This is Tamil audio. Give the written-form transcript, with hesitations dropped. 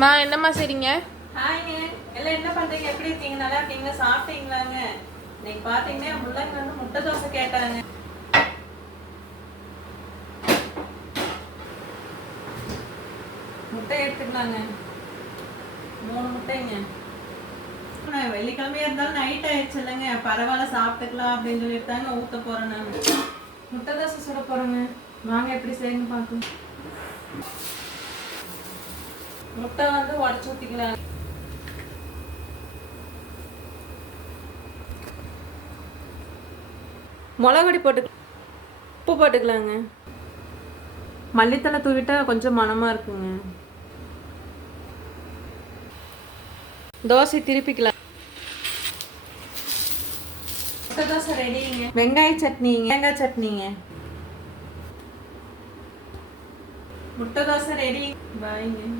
மா என்னம்மா செய்றீங்க? ஹாய்ங்க. எல்லாம் என்ன பண்றீங்க? எப்படி இருக்கீங்க? நல்லா இருக்கீங்களா? சாப்பிட்டீங்களாங்க? இன்னைக்கு பாத்தீங்கன்னா முள்ளங்க வந்து முட்டை தோசை கேட்டாங்க. முட்டை எடுத்துக்கலாங்க. 3 முட்டைங்க. வெள்ளிக்கிழமையா இருந்தாலும் நைட் ஆயிடுச்சு இல்லைங்க, பரவாயில்ல சாப்பிட்டுக்கலாம் அப்படின்னு சொல்லிட்டு தாங்க ஊத்த போறேன் நான். முட்டை தோசை சுட போறேங்க. வாங்க எப்படி செய்யணும் பார்க்கலாம். முட்டை வந்து உடச்சு ஊத்திக்கலாம். மிளகுடி உப்பு போட்டுக்கலாங்க. மல்லித்தலை தூவிட்டா கொஞ்சம் மணமா இருக்குங்க. தோசை திருப்பிக்கலாம். முட்டை தோசை ரெடிங்க. வெங்காய சட்னிங்க, தேங்காய் சட்னிங்க. முட்டை தோசை ரெடி. பாய்ங்க.